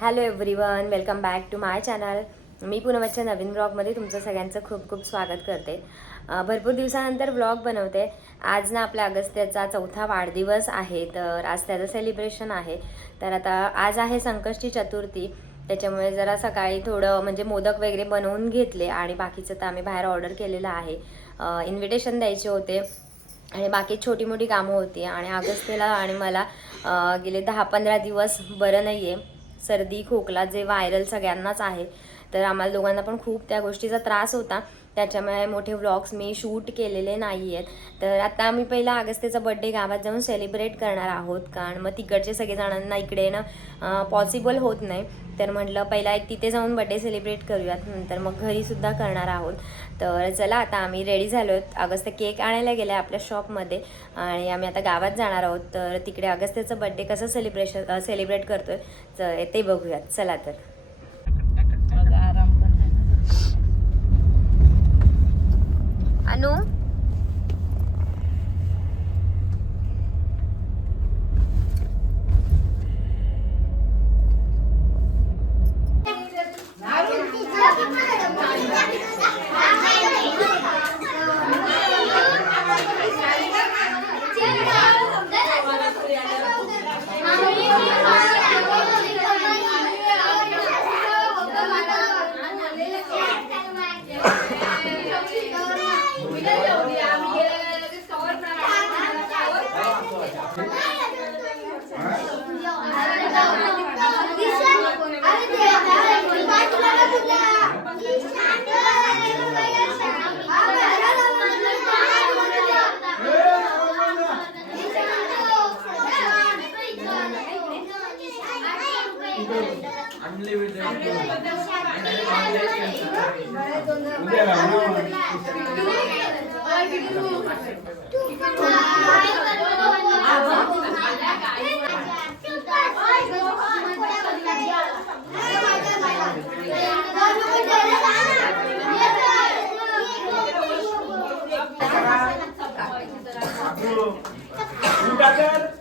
Hello everyone welcome back to my channel मी पुनमच्या नवीन ब्लॉगमध्ये तुमचं सगळ्यांचं खूप खूप स्वागत करते. भरपूर दिवसानंतर ब्लॉग बनवते. आज ना आपल्या अगस्त्याचा चौथा वाढदिवस आहे तर आज त्याचं सेलिब्रेशन आहे. तर आता आज आहे संकष्टी चतुर्थी त्याच्यामुळे जरा सकाळी थोडं म्हणजे मोदक वगैरे बनवून घेतले आणि बाकीचं तर आम्ही बाहेर ऑर्डर केलेलं आहे. इन्व्हिटेशन द्यायचे होते आणि बाकी छोटी मोठी कामं होती आणि अगस्त्यला आणि मला गेले दहा पंधरा दिवस बरं नाही आहे सर्दी खोकला जे व्हायरल सगळ्यांनाच आहे. तर आम्हाला दोघांना पण खूप त्या गोष्टीचा त्रास होता. त्याच्यामुळे मोठे व्लॉग्स मी शूट केलेले नाही आहेत तर आता आम्ही पहिला अगस्त्यचा बड्डे गावात जाऊन सेलिब्रेट करणार आहोत. कारण मग तिकडचे सगळेजणांना इकडे येणं पॉसिबल होत नाही. तर म्हटलं पहिला एक तिथे जाऊन बड्डे सेलिब्रेट करूयात. नंतर मग घरीसुद्धा करणार आहोत. तर चला आता आम्ही रेडी झालो आहोत अगस्त केक आणायला गेले आपल्या शॉपमध्ये आणि आम्ही आता गावात जाणार आहोत. तर तिकडे अगस्त्याचं बड्डे कसं सेलिब्रेशन सेलिब्रेट करतोय. तर ते बघूयात. चला तर. बड्डे कुठं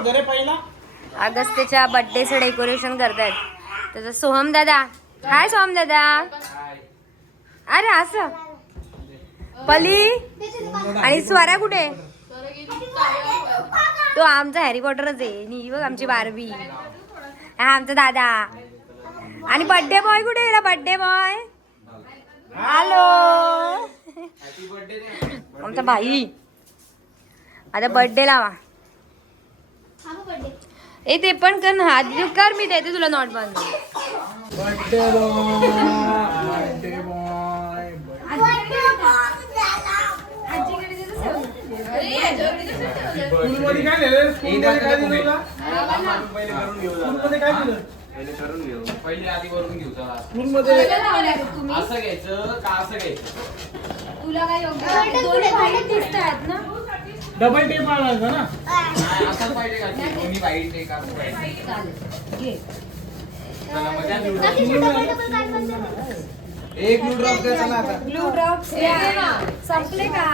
होता रे पहिला? अगस्त्यच्या बड्डेचं डेकोरेशन करतायत. त्याचा सोहम दादा. हाय सोहम दादा. अरे असं. पली? आणि स्वरा कुठे? तो आमचा हॅरी पॉटरच आहे. नी बघ आमची बारबी हा आमचा दादा. आणि बड्डे बॉय कुठे गेला बड्डे बॉय हॅलो आमचा भाई. आता बड्डे लावा ए ते पण कर ना. हात कर मी देते तुला नॉट बंद. तुला काय दिलं पहिले आधी वरून घेऊ चला स्कूलमध्ये असं घ्यायचं का असं घ्यायचं तुला काय योग्य? दोन भाई दिसत आहेत ना. डबल टेप आणायचा ना? नाही, असंच पाहिजे का ते? दोन्ही वाईट एक असं पाहिजे चला ब्लू ड्रॉप द्या चला आता ब्लू ड्रॉप्स संपले का?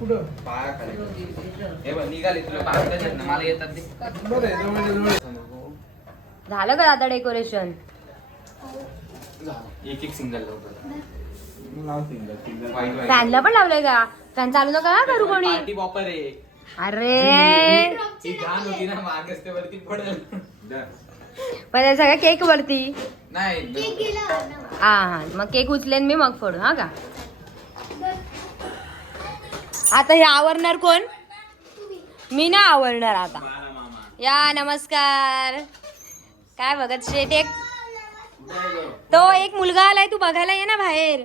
कुठं? पाया खाली हे बघ निघाले तुला पाच द्यायचे ना? मला येतात ते. बरं आहे, जवळ आहे, जवळ आहे. झालं का दादा डेकोरेशन एक एक सिंगल लावतो. वाईट वाईट फॅनला पण लावलंय का? फॅन चालू नका हा करू कोणी. पार्टी बॉपर आहे. अरे. ही घाण होती ना मागच ते वरती पडेल पण सगळ्या केक वरती. नाही हा हा. मग केक उचलेन मी मग फोडू हा का? आता हे आवरणार कोण? मी ना आवरणार आता. या नमस्कार. काय बघत शेट एक? तो एक मुलगा आलाय तू बघायला ये ना बाहेर.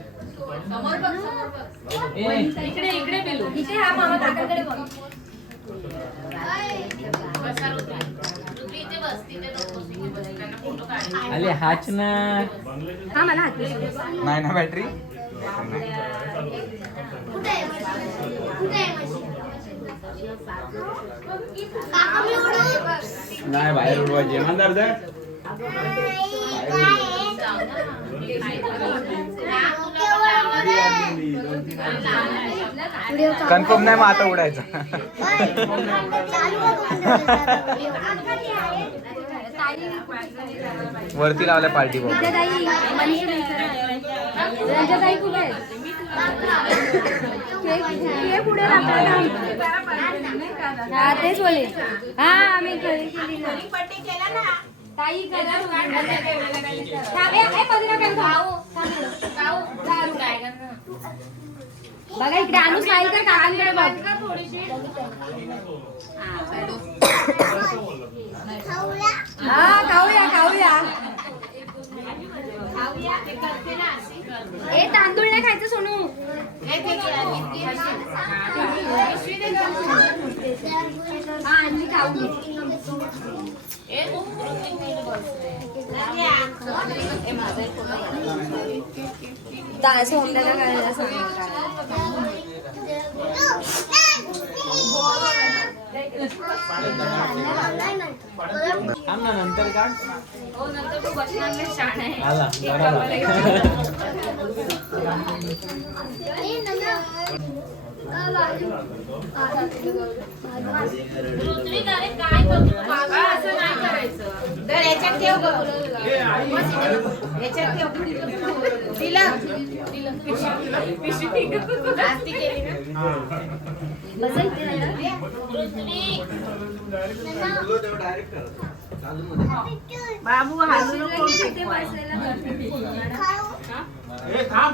ये पिल्लू. हा, बस. इकडे इकडे इथे हा मामा काकांकडे बघ आले हाच ना. हा मला हात नाही. ना बॅटरी नाही बाहेर उडवायचे. इमानदार जा. कन्फर्म नाही मग आता उडायचं. वरती लावल्या पार्टी बॉक्स. तेच बोले हा आम्ही केली ताई. दारू. बघा इकडे आणून स्माईल कर काकांकडे बघ. हा खाऊया खाऊया. ए तांदूळ नाही खायचं सोनू. हा आणली खाऊ दा- सोमल्याला करायला सोमल्याला करायला. थांब ना नंतर काढ आला बसा इथे जरा. बाबू हालू नको बसायला कर. थांब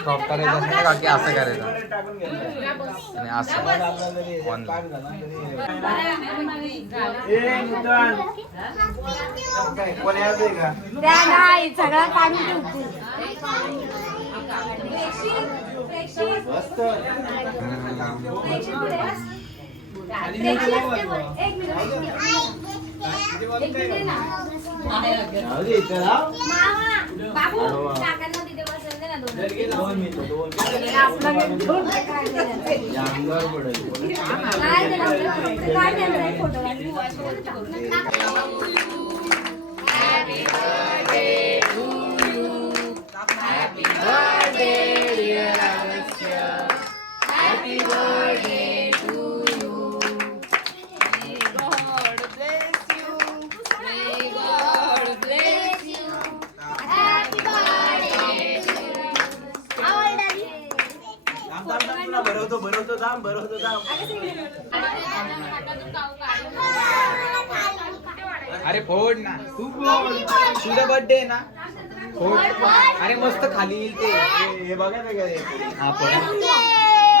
स्टॉप करायचं नाही का की असं करायचं. आणि असं. नाही सगळा काढून ठेवतील एक मिनिट. एक मिनिट ना मामा बाबू काकांना तिथे बसवलं ना दोन काय देणार? काय देणार आहे फोटो भरवतो भरवतो दाम भरवतो दाम अरे फोड ना. तू फोड तुझा बर्थडे आहे ना? फोड. अरे मस्त खाली येईल ते. हे- हे बघा ना काय. हा फोड.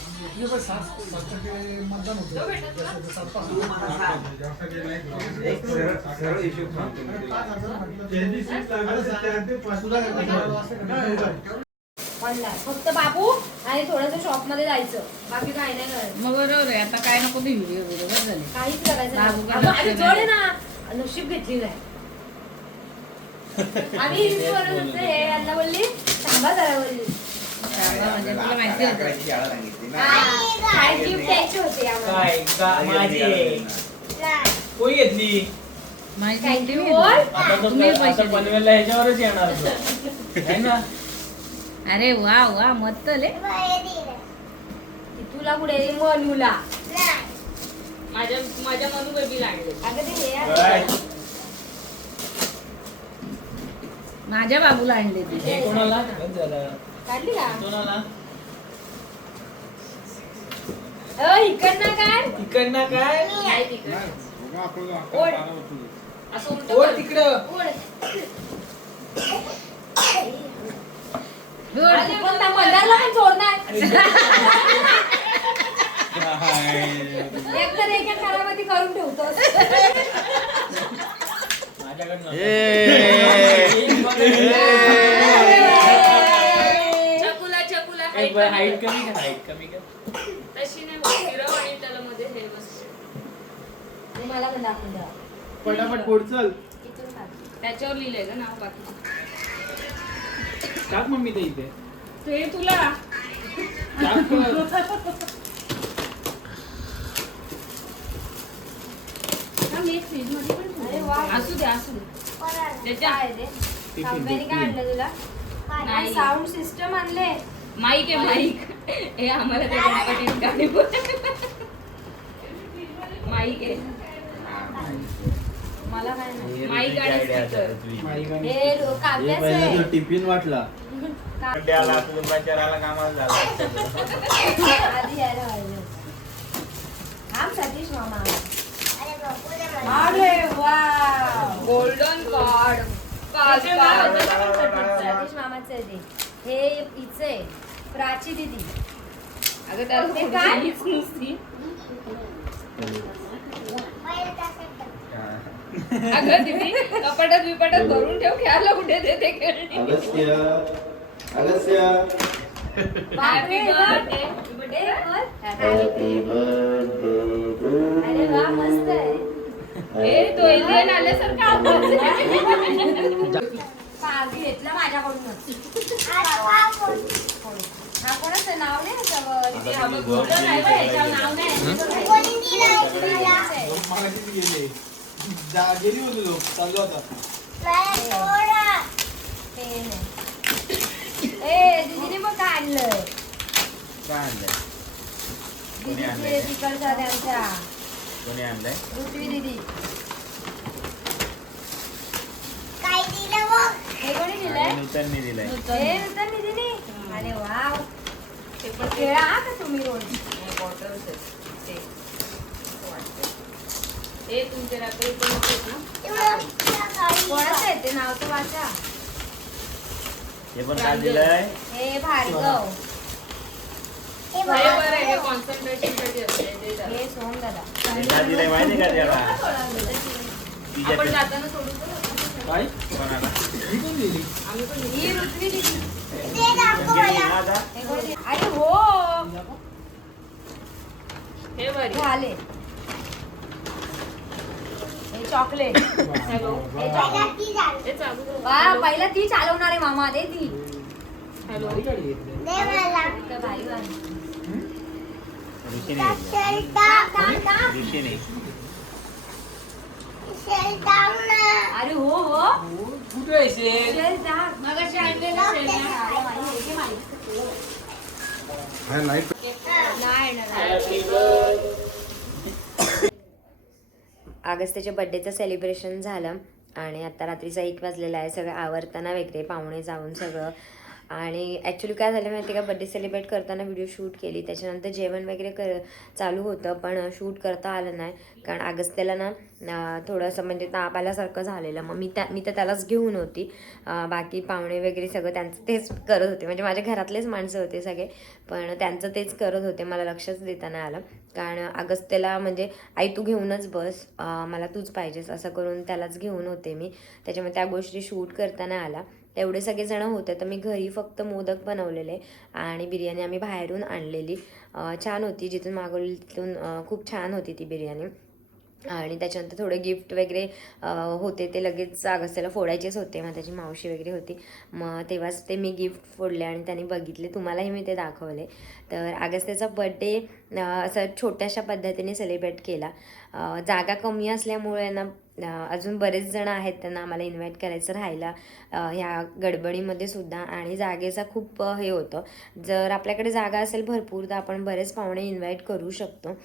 फक्त बाबू आणि थोडस शॉपमध्ये जायचं. बाकी काही नाही मग बरोबर आहे. आता काय नको ते व्हिडिओ बरोबर झाले. काहीच करायचं जोड ना नशीब घेतली नाही आम्ही हे यांना बोलली थांबा जरा बोलली. म्हणजे तुला माहिती होतं. काय- काय गिफ्ट द्यायचे होते आम्हाला काय का- माझी आहे. कोणी घेतली माहिती Thank होती you, मी. बोल. आता तो तुम्ही आता पैसे दिले. पनवेलला ह्याच्यावरच येणार तो. है ना अरे वा वा मस्त ले तुला कुठे मनूला माझ्या माझ्या मधू बेबीला आणले अगं ते हे आहे. काय? माझ्या बाबूला आणले ती हे कोणाला बंद झालं. काढली का कोणाला इकडनं काय? तिकडनं काय? नाही तिकडनं. ओढ. असं उलटं ओढ कर. तिकडं. ओढ. Good. आणि पण त्या मंदारला पण सोडणार? एक तर एक करून ठेवतो. माझ्याकडनं. चकुला चकुला. एक बार हाईट कमी कर हाईट कमी कर तशी नाही होत. फिरव आणि त्याला मध्ये हे बसते ते मला पण दाखवून द्या पटापट पुढ चल. इथून. त्याच्यावर लिहिलंय का नाव बाकी. टाक मम्मी ते इथे. ते तुला. टाक. मी फ्रीजमध्ये पण ठेवलंय. अरे वा. असू दे असू दे. त्याच्या- काय आहे ते? टिफिन, कंपनी काय टिफिन. आणलं तुला? नाही. साऊंड सिस्टम आणले. माईक आहे माईक. हे आम्हाला त्या गणपतीत गाणी माईक आहे. मला काय नाही. माईक आणि स्पीकर माईक आणि- हे लो- काव्याचं आहे. टिफिन वाटला. आधी यायला पाहिजे थांब सतीश मामा. अरे गोल्डन कार्ड सतीश मामाचं आहे ते. हे हिचं आहे. प्राची दिदी. अगं त्याला काय? हीच नुसती. अगं दीदी कपाटात बिपाटात भरून ठेव खेळायला कुठे देते खेळणी Agastya Agastya. Happy birthday. Happy birthday तो एलियन आल्यासारखा आवाज. आहे. हा नाव नाही हा बघ, याच्यावर नाव जा- गेली होती लोक चाललो होता पेन आहे. ए दीदीने मग काय आणलंय काय आणलंय? कोणी दीदीचे आणलंय? तिकडचा त्यांच्या कोणी आणलंय? पृथ्वी दीदी. हे कोणी दिलंय? नूतनने दिलंय. हे नूतन दीदीने अरे वाव. ते पण खेळा हा का तुम्ही रोज? Bottles आहेत. ते. हे तुमचे रात्री पण होते ना? कोणाचं आहे ते नाव तर वाचा. हे पण काय दिलंय? हे भार्गव. हे बरं आहे, हे concentration साठी असते. हे सोहम दादा. हे काय दिलंय माहिती का त्याला? आपण जाताना सोडून. काय? कोणाला? ही कोण दिली? आम्ही पण ही ऋत्वी दीदी गेली ना आता? हे कोणी दिली? अरे हो हे बरी झाले. चॉकलेट हॅलो हे चॉकलेट ते चालू कर. वा पहिला ती चालवणार आहे मामा दे ती. हॅलो अरे हो हो. कुठे? शेर टाक. मगाशी आणलेलं शेण ना. नाही येणार. अगस्त्याच्या बड्डेचं सेलिब्रेशन झालं. आणि आता रात्रीचा एक वाजलेला आहे. सगळं आवरताना वगैरे पाहुणे जाऊन सगळं आणि ॲक्च्युली काय झालं माहिती का? बड्डे सेलिब्रेट करताना व्हिडिओ शूट केली. त्याच्यानंतर जेवण वगैरे कर चालू होतं पण शूट करता आलं नाही. कारण अगस्त्याला ना थोडंसं म्हणजे ताप आल्यासारखं झालेलं. मग मी त्या मी तर त्यालाच घेऊन होती. बाकी पाहुणे वगैरे सगळं त्यांचं तेच करत होते. म्हणजे माझ्या घरातलेच माणसं होते सगळे. पण त्यांचं तेच करत होते. मला लक्षच देता नाही आलं. कारण अगस्त्याला म्हणजे आई तू घेऊनच बस. मला तूच पाहिजेस. असं करून त्यालाच घेऊन होते मी. त्याच्यामुळे त्या गोष्टी शूट करताना आला तेवढे सगळेजण होते तर मी घरी फक्त मोदक बनवलेले आणि बिर्याणी आम्ही बाहेरून आणलेली. छान होती जिथून मागवली तिथून खूप छान होती ती बिर्याणी. आणि त्याच्यानंतर थोडे गिफ्ट वगैरे होते ते लगेच अगस्त्याला फोडायचेच होते मग त्याची मावशी वगैरे होती. मग तेव्हाच ते मी गिफ्ट फोडले आणि त्यांनी बघितले. तुम्हालाही मी ते दाखवले. तर अगस्त्याचा बड्डे असं छोट्याशा पद्धतीने सेलिब्रेट केला. जागा कमी असल्यामुळे ना अजून बरेच जण आहेत त्यांना आम्हाला इन्व्हाइट करायचं राहिला ह्या गडबडीमध्ये सुद्धा. आणि जागेचा खूप हे होतं. जर आपल्याकडे जागा असेल भरपूर तर आपण बरेच पाहुणे इन्व्हाइट करू शकतो.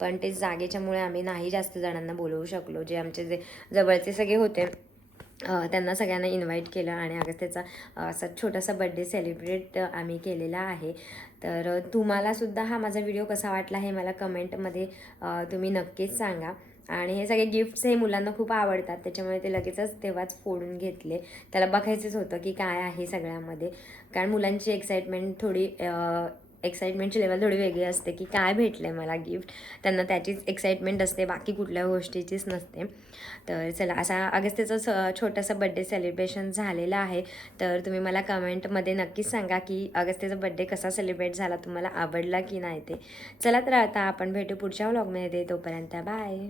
पण ते जागेच्यामुळे आम्ही नाही जास्त जणांना बोलवू शकलो. जे आमचे जे जवळचे सगळे होते त्यांना सगळ्यांना इन्व्हाइट केलं आणि अगस्त्याचा त्याचा असा छोटासा बड्डे सेलिब्रेट आम्ही केलेला आहे. तर तुम्हालासुद्धा हा माझा व्हिडिओ कसा वाटला हे मला कमेंटमध्ये तुम्ही नक्कीच सांगा. आणि हे सगळे गिफ्ट्स हे मुलांना खूप आवडतात त्याच्यामुळे ते लगेचच तेव्हाच फोडून घेतले. त्याला बघायचंच होतं की काय आहे सगळ्यामध्ये. कारण मुलांची एक्साइटमेंट थोडी एक्साइटमेंटची लेवल थोडी वेगळी असते की काय भेटलं आहे मला गिफ्ट. त्यांना त्याचीच एक्साइटमेंट असते बाकी कुठल्या गोष्टीचीच नसते. तर चला असा अगस्त्याचा स छोटंसं बड्डे सेलिब्रेशन झालेलं आहे. तर तुम्ही मला कमेंटमध्ये नक्कीच सांगा की अगस्त्याचा बड्डे कसा सेलिब्रेट झाला तुम्हाला आवडला की नाही ते. चला तर आता आपण भेटू पुढच्या व्लॉगमध्ये तोपर्यंत बाय